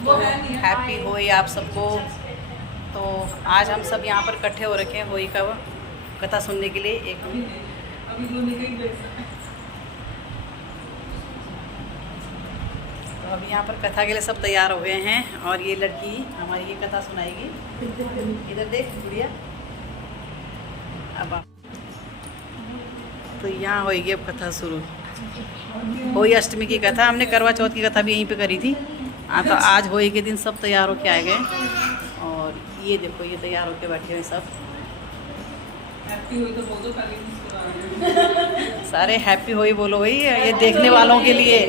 दोस्तों, हैप्पी होली आप सबको। तो आज हम सब यहाँ पर इकट्ठे हो रखे हैं होली का कथा सुनने के लिए। एक तो अभी यहाँ पर कथा के लिए सब तैयार हो गए हैं और ये लड़की हमारी ये कथा सुनाएगी। इधर देख गुड़िया। अब तो यहाँ होगी अब कथा शुरू। होली अष्टमी की कथा, हमने करवा चौथ की कथा भी यहीं पे करी थी। हाँ, तो आज होली के दिन सब तैयार होके आए गए और ये देखो ये तैयार होके बैठे हुए सब। हैप्पी होली तो बोलो खाली सारे हैप्पी होली बोलो भाई, ये देखने वालों के लिए,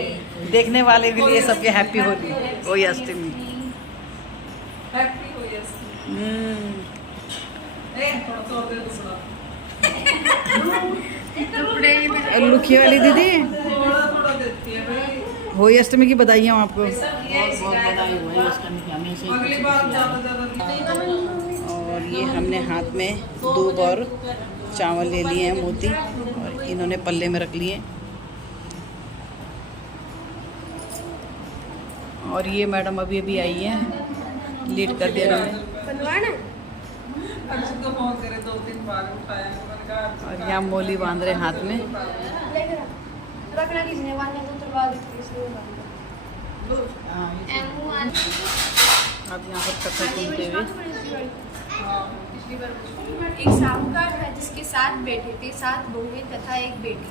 देखने वाले के लिए सबके हैप्पी होली होली अष्टमी। हैप्पी होली अष्टमी। थोड़ा तो और दूसरा लुखी वाली दीदी थोड़ा देती है भाई। होली अष्टमी की बधाइयाँ आपको। अगली बार ज़्यादा और ये हमने हाथ में दूध और चावल ले लिए हैं मोती, और इन्होंने पल्ले में रख लिए। और ये मैडम अभी अभी आई है, लीड कर दिया इन्होंने। अक्षित को फोन करे 2-3 बार उठाया, मैंने कहा और यहाँ मोली बांध रहे हाथ में। रखना किसने बांधा तो तुरवा देती इसलिए अब यहाँ पर कथा सुनते हुए एक साहूकार था जिसके 7 बेटे थे, 7 बहुएं तथा एक बेटी।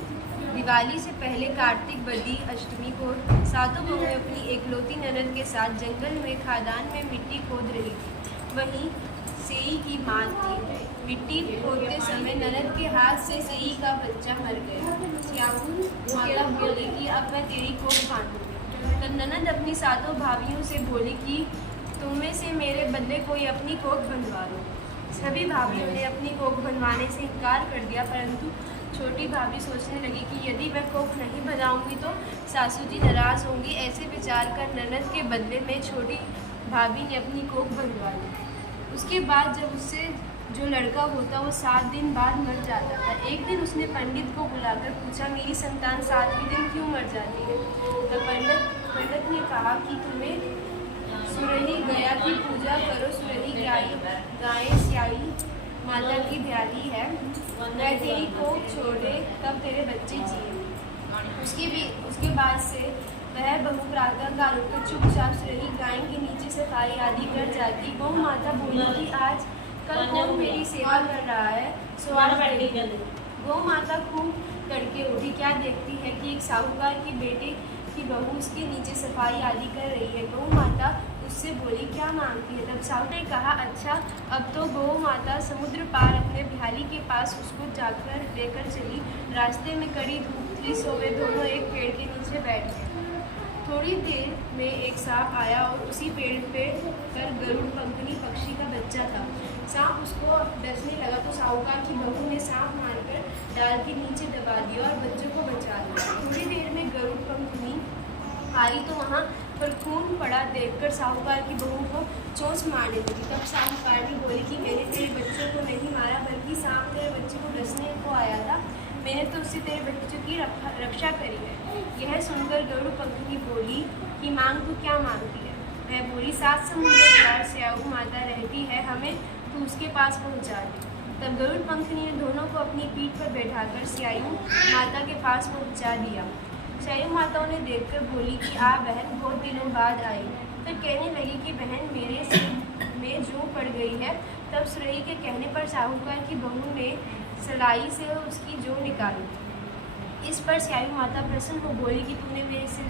दिवाली से पहले कार्तिक बदी अष्टमी को सातों बहुएं अपनी एकलौती ननद के साथ जंगल में खादान में मिट्टी खोद रही थी। वहीं सेई की मां थी। मिट्टी खोदते समय ननद के हाथ से सेई का बच्चा मर गया। श्यामू माता बोली कि अब मैं तेरी कोख बांधूंगी। तब ननद अपनी सातों भाभियों से बोली कि तुम में से मेरे बदले कोई अपनी कोख बंधवा लो। सभी भाभियों ने अपनी कोख बनवाने से इनकार कर दिया, परंतु छोटी भाभी सोचने लगी कि यदि मैं कोख नहीं बनाऊंगी तो सासू जी नाराज होंगी। ऐसे विचार कर ननद के बदले में छोटी भाभी ने अपनी कोख बनवा ली। उसके बाद जब उससे जो लड़का होता वो 7 दिन बाद मर जाता था। एक दिन उसने पंडित को बुलाकर पूछा, मेरी संतान 7वें दिन क्यों मर जाती है? तो पंडित ने कहा कि तुम्हें सुरही गया की पूजा करो। सुरही गाय स्याई माता की ध्याली है, वह तेरी कोख छोड़े तब तेरे बच्चे जिए। उसके बाद से वह बहु प्रातः काल उठकर चुपचाप सुरही गाय के नीचे सफाई आदि कर जाती। गौ माता बोली कि आज कल कौन मेरी सेवा कर रहा है, सो आज गौ माता खूब तड़के उठी। क्या देखती है कि एक साहूकार की बेटे की बहू उसके नीचे सफाई आदि कर रही है। गौ माता उससे बोली, क्या मांगती है? तब साहू ने कहा, अच्छा अब तो गौ माता समुद्र पार अपने बिहाली के पास उसको जाकर लेकर चली। रास्ते में कड़ी धूप थी, सो वे दोनों एक पेड़ के नीचे बैठ गए। थोड़ी देर में एक सांप आया और उसी पेड़ पर गरुड़ पंखनी पक्षी का बच्चा था। सांप उसको डसने लगा तो साहूकार की बहू ने सांप मारकर डाल के नीचे दबा दिया और बच्चों को बचा लिया। थोड़ी देर में गरुड़ पंखनी आई तो वहाँ पर खून पड़ा देखकर साहूकार की बहू को चोंच मारने लगी। तब साहूकार ने बोली कि मैंने तेरे बच्चों को नहीं मारा, बल्कि सांप तेरे बच्चे को डसने को आया था। मैंने तो उससे तेरे बच्चों की रक्षा करी है। यह सुनकर गरुड़ पंखनी बोली कि मांग तू क्या मांगती है? वह बोली, 7 समुद्र पार स्याऊ माता रहती है, हमें तू उसके पास पहुंचा दे। तब गरुड़ पंखनी ने दोनों को अपनी पीठ पर बैठाकर स्याऊ माता के पास पहुंचा दिया। स्याऊ माताओं ने देखकर बोली कि आ बहन, बहुत दिनों बाद आई। फिर कहने लगी कि बहन मेरे सिर में जूं पड़ गई है। तब सुरही के कहने पर साहूकार की बहू ने सलाई से उसकी जूं निकाली। इस पर स्याऊ माता प्रसन्न हो बोली कि तूने मेरे सिर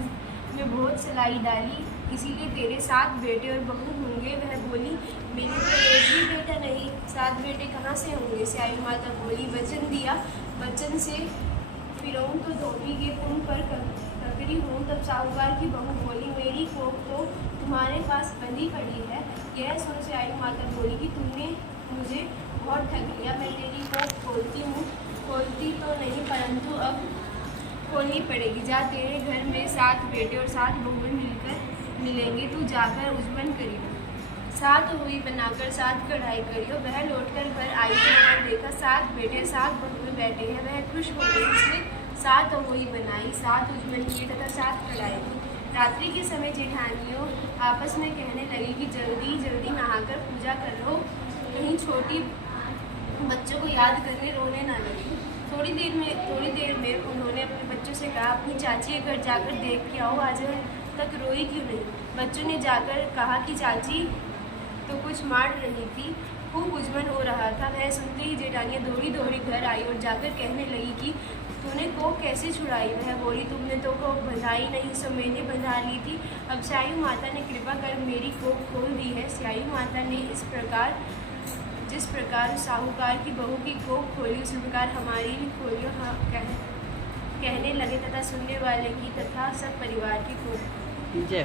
में बहुत सलाई डाली, इसीलिए तेरे 7 बेटे और बहू होंगे। वह बोली, मेरे तो एक भी बेटा नहीं, 7 बेटे कहाँ से होंगे? स्याऊ माता बोली, वचन दिया, वचन से फिरौन तो धोबी के पुन पर ककड़ी हूँ। तब साहूकार की बहू बोली, मेरी कोख तो तुम्हारे पास बंधी पड़ी है। यह सुन स्याऊ माता बोली कि तुमने मुझे बहुत ठग लिया। मैं तेरी कोख खोलती तो नहीं, परंतु अब खोलनी पड़ेगी। जा, तेरे घर में 7 बेटे और 7 बहुएं मिलेंगे, तू जाकर उज्जवल करियो। 7 हुई बनाकर 7 कढ़ाई करियो। वह लौटकर घर आई तो वह देखा 7 बेटे 7 बहुएं बैठे हैं। वह खुश हो गई। उसने 7 हुई बनाई, 7 उज्जवल किए तथा 7 कढ़ाई की। रात्रि के समय जेठानियों आपस में कहने लगी कि जल्दी जल्दी नहाकर पूजा कर लो, कहीं छोटी बच्चों को याद करके रोने ना लगे। थोड़ी देर में उन्होंने अपने बच्चों से कहा, अपनी चाची के घर जाकर देख के आओ, आज तक रोई क्यों नहीं। बच्चों ने जाकर कहा कि चाची तो कुछ मार रही थी, खूब उजमन हो रहा था। वह सुनते ही जेठानियाँ दौड़ी घर आई और जाकर कहने लगी कि तूने कोक कैसे छुड़ाई। वह बोली, तुमने तो कोक बंधाई नहीं, सो मैंने बंधा ली थी। अब स्यायु माता ने कृपा कर मेरी कोक खोल दी है। स्यायु माता ने जिस प्रकार साहूकार की बहू की कोक खोली, उसी प्रकार हमारी भी खोलियो। हाँ कहने लगे तथा सुनने वाले की तथा सब परिवार की कोक। जय